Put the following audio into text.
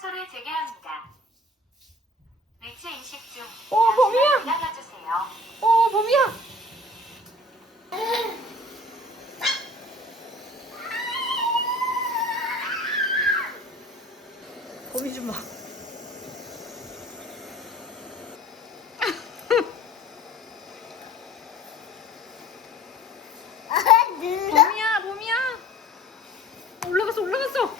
청소를 재개합니다. 위치 인식 중. 범이야. 기다려주세요. 범이야. 범이 좀 봐. 범이야. 올라갔어.